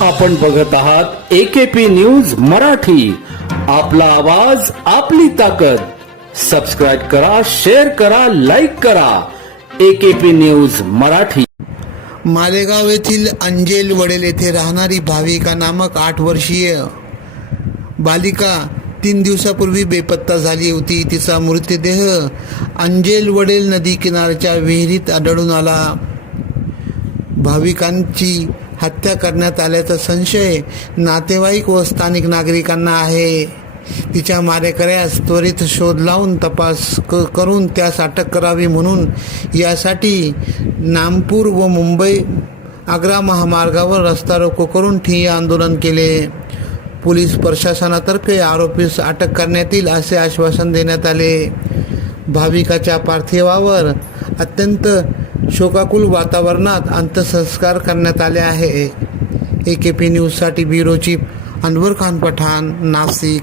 आपण बघत आहात एकेपी न्यूज मराठी. आपला आवाज आपली ताकद. सबस्क्राईब करा शेअर करा लाईक करा. AKP news Marathi. मालेगाव येथील अंजेल वडेल येथे राहणारी भाविका नामक आठ वर्षीय बालिका तीन दिवसापूर्वी बेपत्ता झाली होती. तिचा मृतदेह अंजेल वडेल नदी किनारच्या विहिरीत आढळून आला. भाविकांची हत्या करण्यात आल्याचा संशय नातेवाईक व स्थानिक नागरिकांना आहे. तिच्या मारेकऱ्यास त्वरित शोध लावून तपास क करून त्यास अटक करावी म्हणून यासाठी नामपूर व मुंबई आग्रा महामार्गावर रस्ता रोको करून ठिय्या आंदोलन केले. पोलीस प्रशासनातर्फे आरोपीस अटक करण्यात येईल असे आश्वासन देण्यात आले. भाविकाच्या पार्थिवावर अत्यंत शोकाकुल वातावरणात अंत्यसंस्कार करण्यात आले आहे. ए के पी न्यूजसाठी ब्युरो चीफ अनवर खान पठाण नाशिक.